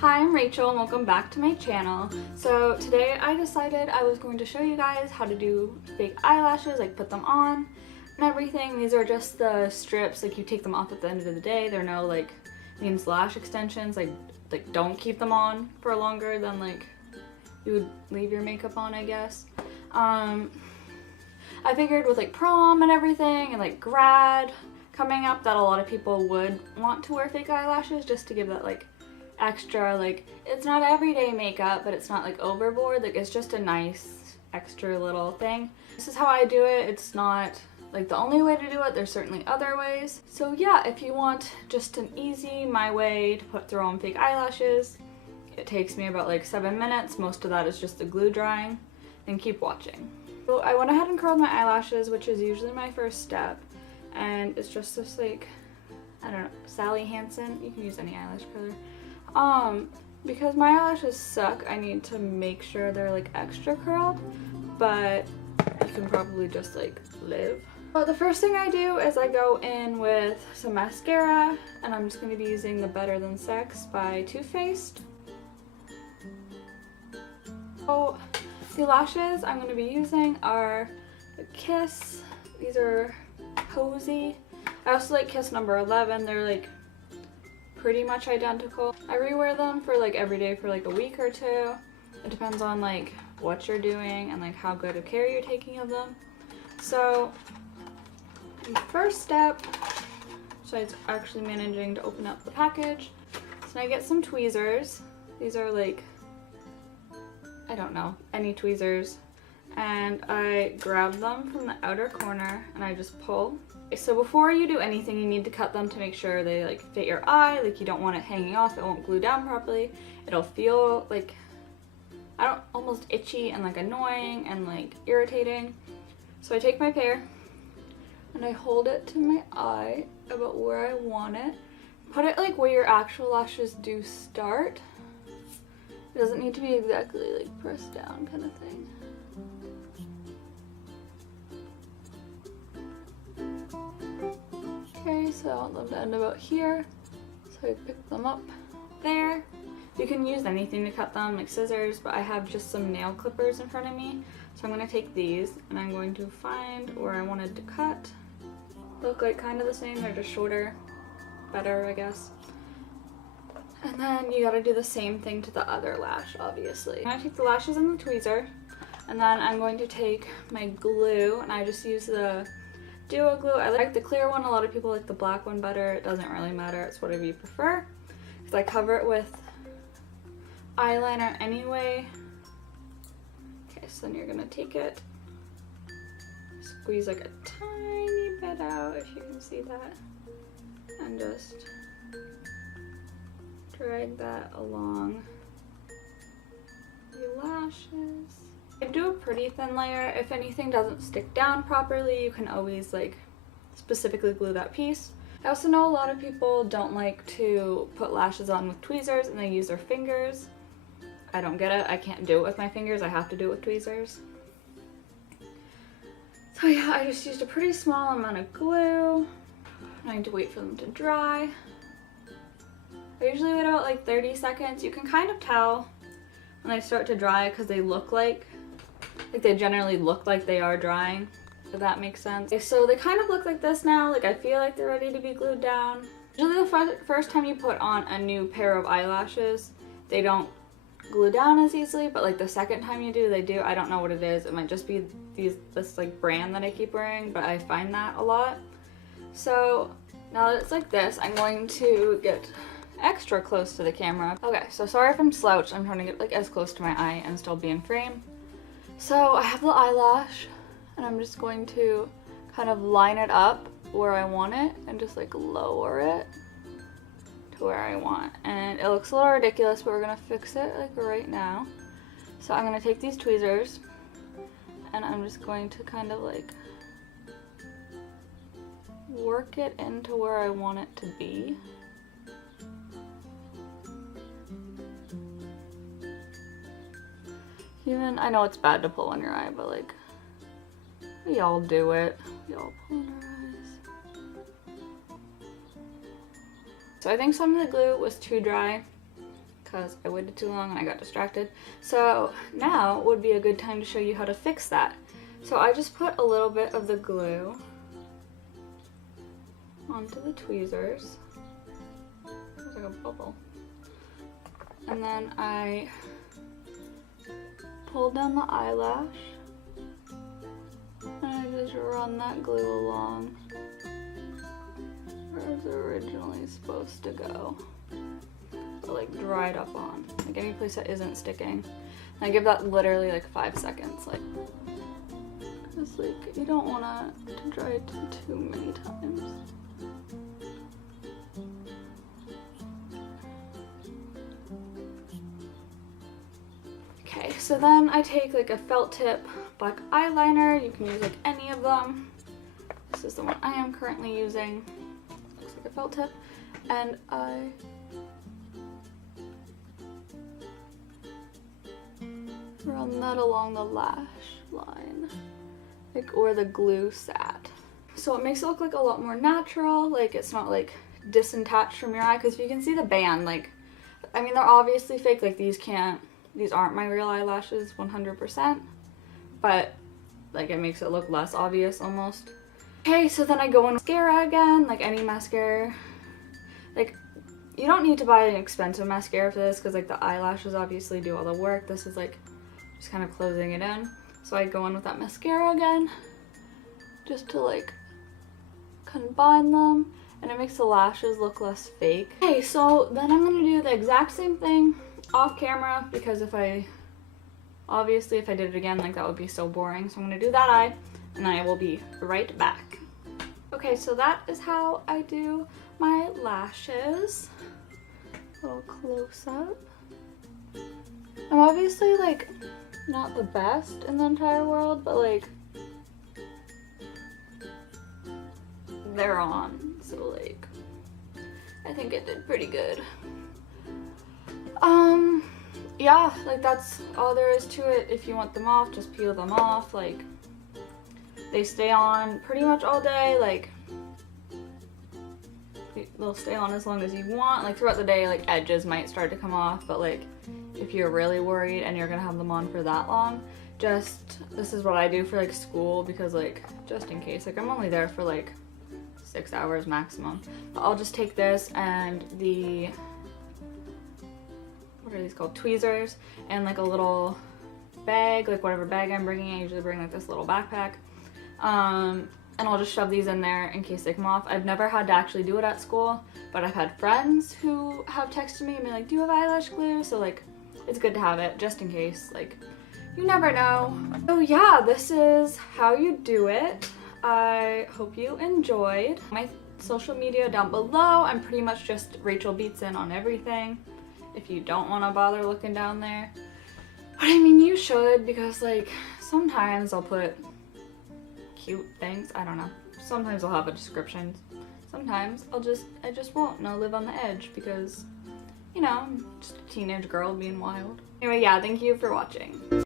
Hi, I'm Rachel and welcome back to my channel. So today I decided I was going to show you guys how to do fake eyelashes, like put them on and everything. These are just the strips, like you take them off at the end of the day. They're no like means lash extensions, like don't keep them on for longer than like you would leave your makeup on, I guess. I figured with like prom and everything and like grad coming up that a lot of people would want to wear fake eyelashes just to give that like extra, like it's not everyday makeup but it's not like overboard, like it's just a nice extra little thing. This is how I do it. It's not like the only way to do it, there's certainly other ways. So yeah, if you want just an easy my way to throw on fake eyelashes, it takes me about like 7 minutes. Most of that is just the glue drying, and keep watching. So I went ahead and curled my eyelashes, which is usually my first step, and it's just this like, I don't know, Sally Hansen, you can use any eyelash curler. Because my eyelashes suck, I need to make sure they're like extra curled, but you can probably just like live. But the first thing I do is I go in with some mascara, and I'm just going to be using the Better Than Sex by Too Faced. So the lashes I'm going to be using are the Kiss. These are Cozy. I also like Kiss number 11. They're like pretty much identical. I rewear them for like every day for like a week or two. It depends on like what you're doing and like how good of care you're taking of them. So the first step, besides actually managing to open up the package, so I get some tweezers. These are like, I don't know, any tweezers, and I grab them from the outer corner and I just pull. So before you do anything, you need to cut them to make sure they like fit your eye. Like you don't want it hanging off, it won't glue down properly. It'll feel like, almost itchy and like annoying and like irritating. So I take my pair and I hold it to my eye about where I want it. Put it like where your actual lashes do start. It doesn't need to be exactly like pressed down kind of thing. Okay, so I want them to end about here, so I pick them up there. You can use anything to cut them, like scissors, but I have just some nail clippers in front of me, so I'm going to take these and I'm going to find where I wanted to cut. Look like kind of the same, they're just shorter, better I guess. And then you gotta do the same thing to the other lash, obviously. I'm gonna take the lashes and the tweezer, and then I'm going to take my glue, and I just use the Duo glue. I like the clear one. A lot of people like the black one better. It doesn't really matter. It's whatever you prefer. Because I cover it with eyeliner anyway. Okay, so then you're going to take it, squeeze like a tiny bit out, if you can see that, and just drag that along your lashes. I do a pretty thin layer. If anything doesn't stick down properly, you can always like specifically glue that piece. I also know a lot of people don't like to put lashes on with tweezers and they use their fingers. I don't get it. I can't do it with my fingers. I have to do it with tweezers. So yeah, I just used a pretty small amount of glue. I need to wait for them to dry. I usually wait about like 30 seconds. You can kind of tell when they start to dry because they look like they generally look like they are drying, if that makes sense. Okay, so they kind of look like this now. Like I feel like they're ready to be glued down. Usually the first time you put on a new pair of eyelashes, they don't glue down as easily, but like the second time you do, they do. I don't know what it is. It might just be this like brand that I keep wearing, but I find that a lot. So now that it's like this, I'm going to get extra close to the camera. Okay, so sorry if I'm slouched. I'm trying to get like as close to my eye and still be in frame. So I have the eyelash, and I'm just going to kind of line it up where I want it and just like lower it to where I want. And it looks a little ridiculous, but we're gonna fix it like right now. So I'm gonna take these tweezers and I'm just going to kind of like work it into where I want it to be. Even, I know it's bad to pull on your eye, but like, we all do it. We all pull on our eyes. So I think some of the glue was too dry because I waited too long and I got distracted. So now would be a good time to show you how to fix that. So I just put a little bit of the glue onto the tweezers. There's like a bubble. And then I pulled down the eyelash and I just run that glue along where it was originally supposed to go. But like dried up on. Like any place that isn't sticking. And I give that literally like 5 seconds. Like, cause like you don't want to dry it too many times. Okay, so then I take like a felt tip black eyeliner. You can use like any of them. This is the one I am currently using. Looks like a felt tip. And I run that along the lash line, like where the glue sat. So it makes it look like a lot more natural, like it's not like disattached from your eye, because if you can see the band, like, I mean, they're obviously fake, like these aren't my real eyelashes 100%, but like it makes it look less obvious almost. Okay, so then I go in with mascara again, like any mascara. Like, you don't need to buy an expensive mascara for this because like the eyelashes obviously do all the work. This is like just kind of closing it in. So I go in with that mascara again just to like combine them, and it makes the lashes look less fake. Okay, so then I'm gonna do the exact same thing off camera, because obviously if I did it again, like that would be so boring. So I'm gonna do that eye and then I will be right back. Okay, so that is how I do my lashes. A little close up. I'm obviously like not the best in the entire world, but like they're on, so like I think it did pretty good. Yeah, like that's all there is to it. If you want them off, just peel them off. Like, they stay on pretty much all day. Like, they'll stay on as long as you want. Like throughout the day, like edges might start to come off, but like if you're really worried and you're gonna have them on for that long, this is what I do for like school, because like just in case, like I'm only there for like 6 hours maximum. But I'll just take this and what are these called? Tweezers, and like a little bag, like whatever bag I'm bringing. I usually bring like this little backpack. And I'll just shove these in there in case they come off. I've never had to actually do it at school, but I've had friends who have texted me and been like, do you have eyelash glue? So like, it's good to have it just in case, like, you never know. So yeah, this is how you do it. I hope you enjoyed. My social media down below, I'm pretty much just Rachel Beatson on everything, if you don't want to bother looking down there. But I mean, you should, because like sometimes I'll put cute things, I don't know. Sometimes I'll have a description. Sometimes I just won't, and I'll live on the edge because, you know, I'm just a teenage girl being wild. Anyway, yeah, thank you for watching.